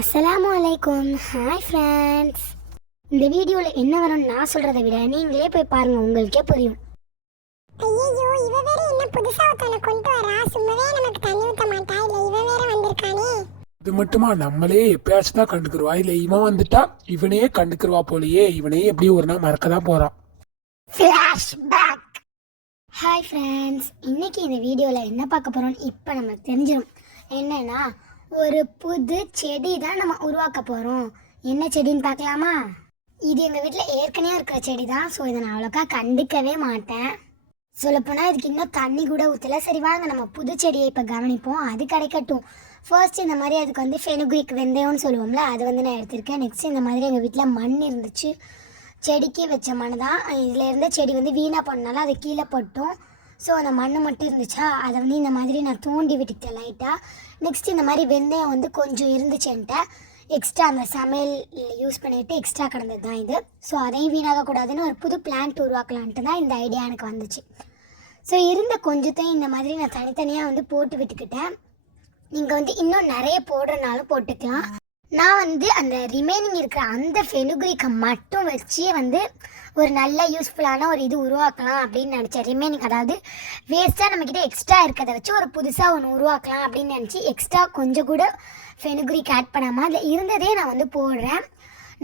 அஸ்ஸலாமு அலைக்கும். Hi friends. இந்த வீடியோவில் என்ன வரும்னு நான் சொல்கிறத விட நீங்களே போய் பாருங்கள், உங்களுக்கே புரியும். ஐயோ, இவ வேற என்ன புதுசா ஒருத்தனை கொண்டு வரா? சும்மாவே நமக்கு தண்ணி ஊத்த மாட்டா, இல்ல இவ வேற வந்திருக்கானே. இது மட்டுமா, நம்மளே எப்பயாச்சும் தான் கண்டுக்குருவா, இல்ல இவன் வந்துட்டா இவனே கண்டுக்குருவா போலயே. இவனே எப்படியும் ஒரு நாள் மறக்க தான் போறான். ஹாய் ஃப்ரெண்ட்ஸ், இன்னைக்கு இந்த வீடியோவில் என்ன பார்க்க போகிறோம்னு இப்போ நமக்கு தெரிஞ்சிடும். என்னன்னா, ஒரு புது செடி தான் நம்ம உருவாக்க போகிறோம். என்ன செடின்னு பார்க்கலாமா? இது எங்கள் வீட்டில் ஏற்கனவே இருக்கிற செடி தான். ஸோ இதை நான் அவ்வளோக்கா கண்டுக்கவே மாட்டேன். சொல்லப்போனால் இதுக்கு இன்னும் தண்ணி கூட ஊற்றல. சரி வாங்க நம்ம புது செடியை இப்போ கவனிப்போம். அது கிடைக்கட்டும். ஃபர்ஸ்ட் இந்த மாதிரி அதுக்கு வந்து ஃபெனுக்ரிக் வெந்தயம்னு சொல்லுவோம்ல, அது வந்து நான் எடுத்திருக்கேன். நெக்ஸ்ட் இந்த மாதிரி எங்கள் வீட்டில் மண் இருந்துச்சு, செடிக்கு வச்ச மண் தான். இதில் இருந்த செடி வந்து வீணாக பண்ணனால அது கீழே போட்டோம். ஸோ அந்த மண் மட்டும் இருந்துச்சா, அதை வந்து இந்த மாதிரி நான் தோண்டி விட்டுட்டேன் லைட்டாக. நெக்ஸ்ட் இந்த மாதிரி வெந்தயம் வந்து கொஞ்சம் இருந்துச்சுன்ட்டு எக்ஸ்ட்ரா அந்த சமையல் யூஸ் பண்ணிவிட்டு எக்ஸ்ட்ரா கிடந்தது தான் இது. ஸோ அதையும் வீணாகக்கூடாதுன்னு ஒரு புது பிளான்ட் உருவாக்கலான்ட்டு தான் இந்த ஐடியா எனக்கு வந்துச்சு. ஸோ இருந்த கொஞ்சத்தையும் இந்த மாதிரி நான் தனித்தனியாக வந்து போட்டு விட்டுக்கிட்டேன். நீங்கள் வந்து இன்னும் நிறைய போடுறனாலும் போட்டுக்கலாம். நான் வந்து அந்த ரிமைனிங் இருக்கிற அந்த ஃபெனுக்ரிக்கை மட்டும் வச்சு வந்து ஒரு நல்ல யூஸ்ஃபுல்லான ஒரு இது உருவாக்கலாம் அப்படின்னு நினச்சேன். ரிமைனிங் அதாவது வேஸ்ட்டாக நம்மக்கிட்ட எக்ஸ்ட்ரா இருக்கிறத வச்சு ஒரு புதுசாக ஒன்று உருவாக்கலாம் அப்படின்னு நினச்சி எக்ஸ்ட்ரா கொஞ்சம் கூட ஃபெனுக்ரிக் ஆட் பண்ணாமல் அதில் இருந்ததே நான் வந்து போடுறேன்.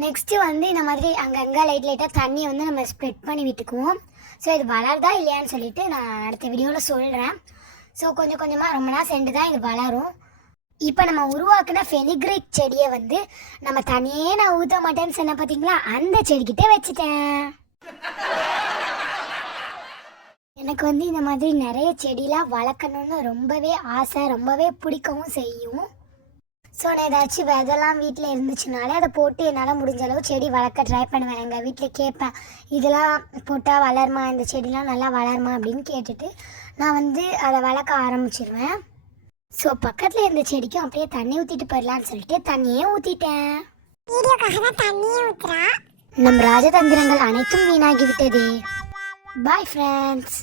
நெக்ஸ்ட்டு வந்து இந்த மாதிரி அங்கங்கே லைட்டாக தண்ணியை வந்து நம்ம ஸ்ப்ரெட் பண்ணி விட்டுக்குவோம். ஸோ இது வளருதா இல்லையான்னு சொல்லிட்டு நான் அடுத்த வீடியோவில் சொல்கிறேன். ஸோ கொஞ்சம் கொஞ்சமாக ரொம்ப நாள் சென்று தான் இது வளரும். இப்போ நம்ம உருவாக்குன ஃபெனுக்ரிக் செடியை வந்து நம்ம தனியே நான் ஊற்ற மாட்டேன்னு சொன்ன பார்த்தீங்களா, அந்த செடிக்கிட்டே வச்சுட்டேன். எனக்கு வந்து இந்த மாதிரி நிறைய செடியெலாம் வளர்க்கணுன்னு ரொம்பவே ஆசை, ரொம்பவே பிடிக்கவும் செய்யும். ஸோ நான் ஏதாச்சும் விதெல்லாம் வீட்டில் இருந்துச்சுனாலே அதை போட்டு என்னால் முடிஞ்ச அளவு செடி வளர்க்க ட்ரை பண்ணுவேன். எங்கள் வீட்டில் கேட்பேன், இதெல்லாம் போட்டால் வளருமா, இந்த செடிலாம் நல்லா வளருமா அப்படின்னு கேட்டுட்டு நான் வந்து அதை வளர்க்க ஆரம்பிச்சிருவேன். ஸோ பக்கத்தில் இருந்த செடிக்கும் அப்படியே தண்ணி ஊற்றிட்டு போயிடலான்னு சொல்லிட்டு தண்ணியே ஊற்றிட்டேன். வீடியோக்காக தான் தண்ணியே ஊத்துறா. நம் ராஜதந்திரங்கள் அனைத்தும் வீணாகிவிட்டதே. Bye friends.